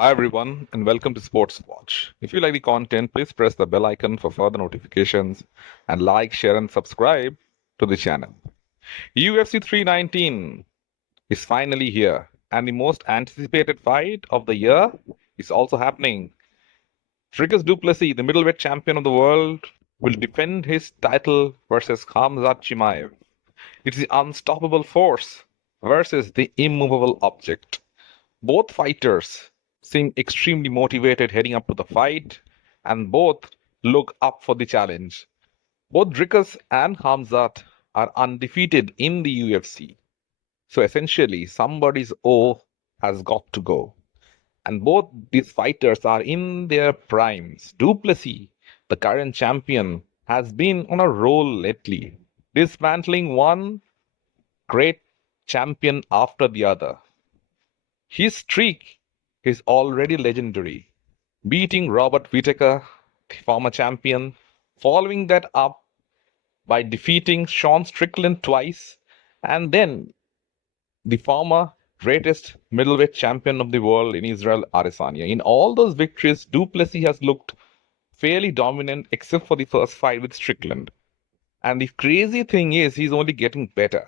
Hi everyone and welcome to Sports Watch. If you like the content, please press the bell icon for further notifications and like, share and subscribe to the channel. UFC 319 is finally here and the most anticipated fight of the year is also happening. Dricus Duplessis, the middleweight champion of the world, will defend his title versus Khamzat Chimaev. It's the unstoppable force versus the immovable object. Both fighters seem extremely motivated heading up to the fight, and both look up for the challenge. Both Dricus and Khamzat are undefeated in the UFC. So essentially, somebody's O has got to go. And both these fighters are in their primes. Duplessis, the current champion, has been on a roll lately, dismantling one great champion after the other. His streak is already legendary, beating Robert Whittaker, the former champion, following that up by defeating Sean Strickland twice, and then the former greatest middleweight champion of the world in Israel Adesanya. In all those victories, Duplessis has looked fairly dominant except for the first fight with Strickland. And the crazy thing is, he's only getting better.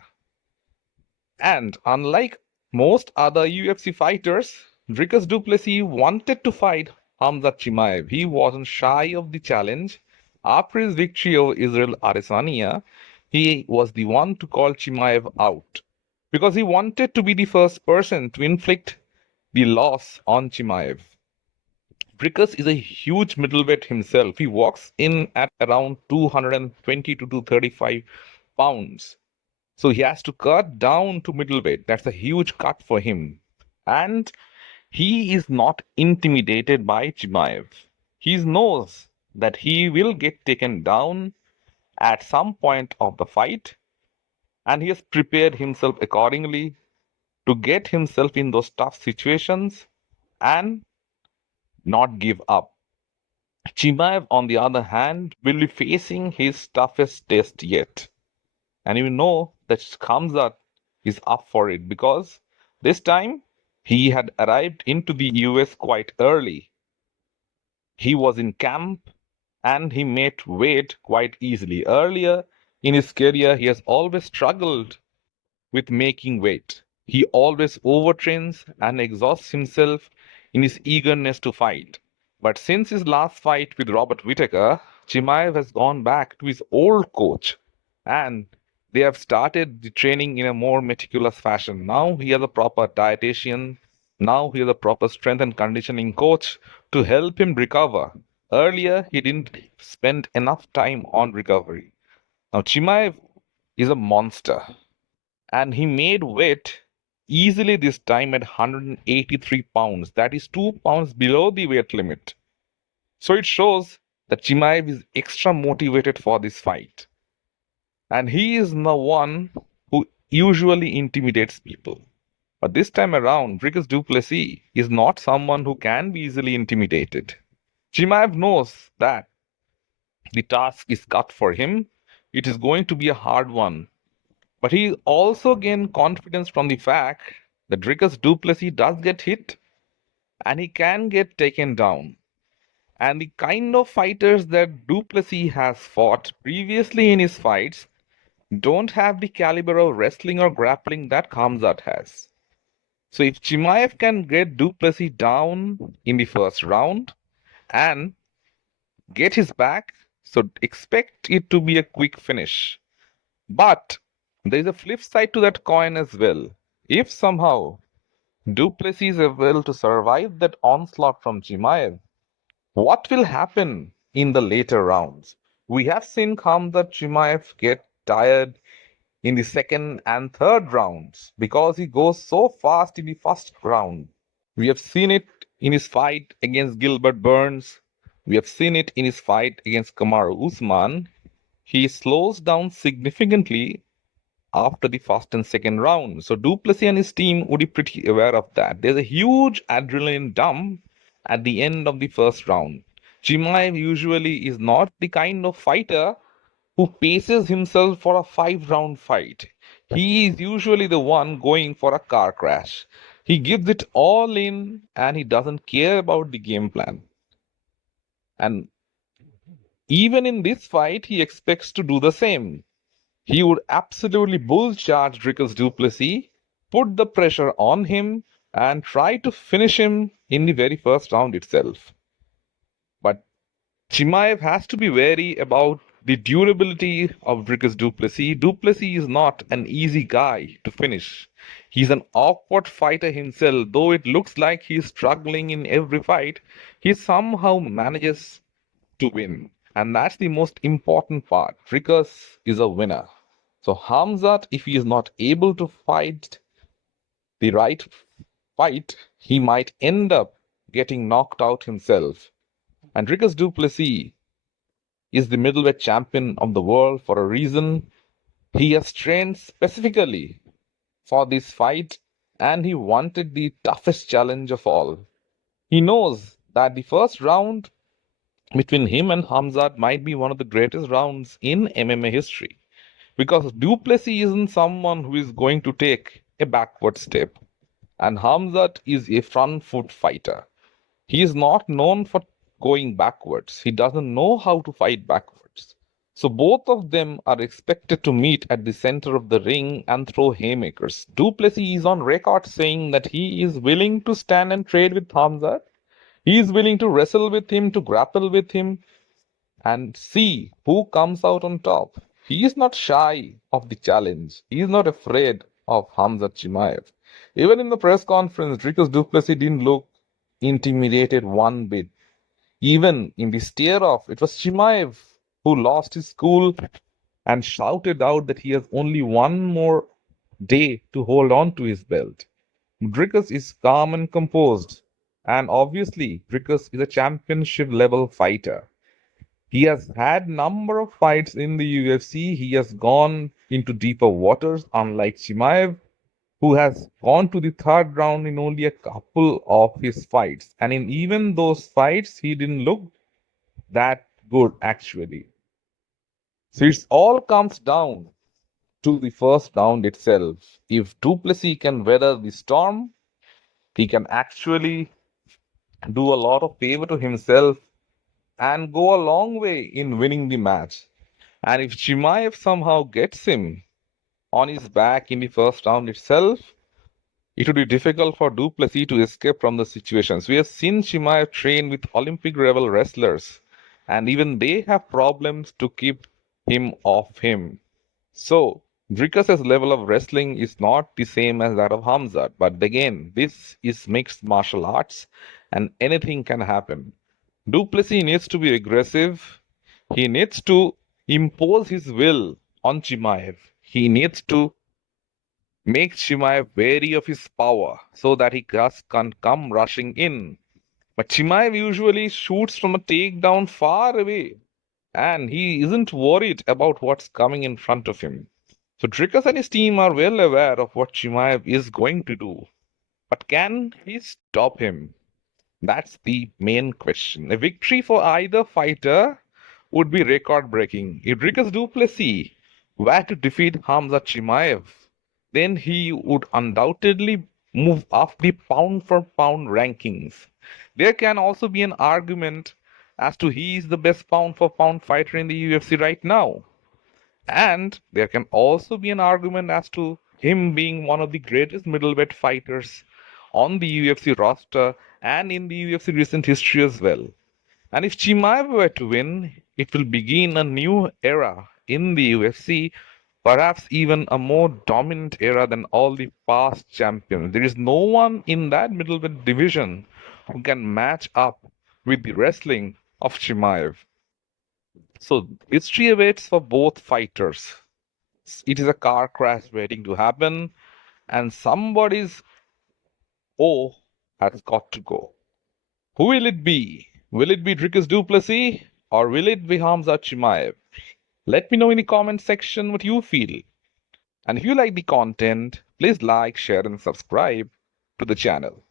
And unlike most other UFC fighters, Dricus Duplessis wanted to fight Khamzat Chimaev. He wasn't shy of the challenge. After his victory over Israel Adesanya, he was the one to call Chimaev out because he wanted to be the first person to inflict the loss on Chimaev. Dricus is a huge middleweight himself. He walks in at around 220 to 235 pounds. So he has to cut down to middleweight. That's a huge cut for him. And he is not intimidated by Chimaev. He knows that he will get taken down at some point of the fight. And he has prepared himself accordingly to get himself in those tough situations and not give up. Chimaev, on the other hand, will be facing his toughest test yet. And you know that Khamzat is up for it because this time he had arrived into the US quite early. He was in camp and he made weight quite easily. Earlier in his career, he has always struggled with making weight. He always overtrains and exhausts himself in his eagerness to fight. But since his last fight with Robert Whittaker, Chimaev has gone back to his old coach and they have started the training in a more meticulous fashion. Now he has a proper dietitian. Now he has a proper strength and conditioning coach to help him recover. Earlier, he didn't spend enough time on recovery. Now, Chimaev is a monster and he made weight easily this time at 183 pounds. That is 2 pounds below the weight limit. So it shows that Chimaev is extra motivated for this fight. And he is the one who usually intimidates people. But this time around, Dricus Duplessis is not someone who can be easily intimidated. Chimaev knows that the task is cut for him. It is going to be a hard one. But he also gained confidence from the fact that Dricus Duplessis does get hit and he can get taken down. And the kind of fighters that Duplessis has fought previously in his fights don't have the caliber of wrestling or grappling that Khamzat has. So if Chimaev can get Duplessis down in the first round and get his back, so expect it to be a quick finish. But there is a flip side to that coin as well. If somehow Duplessis is able to survive that onslaught from Chimaev, what will happen in the later rounds? We have seen Khamzat Chimaev get tired in the second and third rounds because he goes so fast in the first round. We have seen it in his fight against Gilbert Burns. We have seen it in his fight against Kamaru Usman. He slows down significantly after the first and second round. So Duplessis and his team would be pretty aware of that. There's a huge adrenaline dump at the end of the first round. Chimaev usually is not the kind of fighter who paces himself for a 5 round fight. He is usually the one going for a car crash. He gives it all in and he doesn't care about the game plan. And even in this fight, he expects to do the same. He would absolutely bull charge Dricus Duplessis, put the pressure on him, and try to finish him in the very first round itself. But Chimaev has to be wary about the durability of Dricus Duplessis. Duplessis is not an easy guy to finish. He's an awkward fighter himself. Though it looks like he's struggling in every fight, he somehow manages to win. And that's the most important part. Dricus is a winner. So Khamzat, if he is not able to fight the right fight, he might end up getting knocked out himself. And Dricus Duplessis is the middleweight champion of the world for a reason. He has trained specifically for this fight and he wanted the toughest challenge of all. He knows that the first round between him and Khamzat might be one of the greatest rounds in MMA history because Duplessis isn't someone who is going to take a backward step and Khamzat is a front foot fighter. He is not known for going backwards. He doesn't know how to fight backwards. So both of them are expected to meet at the center of the ring and throw haymakers. Duplessis is on record saying that he is willing to stand and trade with Khamzat. He is willing to wrestle with him, to grapple with him, and see who comes out on top. He is not shy of the challenge. He is not afraid of Khamzat Chimaev. Even in the press conference, Dricus Duplessis didn't look intimidated one bit. Even in the stare-off, it was Chimaev who lost his cool and shouted out that he has only one more day to hold on to his belt. Dricus is calm and composed, and obviously, Dricus is a championship level fighter. He has had number of fights in the UFC. He has gone into deeper waters, unlike Chimaev, who has gone to the third round in only a couple of his fights. And in even those fights, he didn't look that good actually. So it all comes down to the first round itself. If Duplessis can weather the storm, he can actually do a lot of favor to himself and go a long way in winning the match. And if Chimaev somehow gets him on his back in the first round itself, it would be difficult for Duplessis to escape from the situations. We have seen Chimaev train with Olympic level wrestlers, and even they have problems to keep him off him. So, Dricus's level of wrestling is not the same as that of Khamzat, but again, this is mixed martial arts, and anything can happen. Duplessis needs to be aggressive. He needs to impose his will on Chimaev. He needs to make Chimaev wary of his power so that he just can't come rushing in. But Chimaev usually shoots from a takedown far away and he isn't worried about what's coming in front of him. So Dricus and his team are well aware of what Chimaev is going to do. But can he stop him? That's the main question. A victory for either fighter would be record breaking. If Dricus Duplessis were to defeat Khamzat Chimaev, then he would undoubtedly move up the pound for pound rankings. There can also be an argument as to he is the best pound for pound fighter in the UFC right now. And there can also be an argument as to him being one of the greatest middleweight fighters on the UFC roster and in the UFC recent history as well. And if Chimaev were to win, it will begin a new era in the UFC, perhaps even a more dominant era than all the past champions. There is no one in that middleweight division who can match up with the wrestling of Chimaev. So history awaits for both fighters. It is a car crash waiting to happen, and somebody's O has got to go. Who will it be? Will it be Dricus Duplessis or will it be Khamzat Chimaev? Let me know in the comment section what you feel. And if you like the content, please like, share and subscribe to the channel.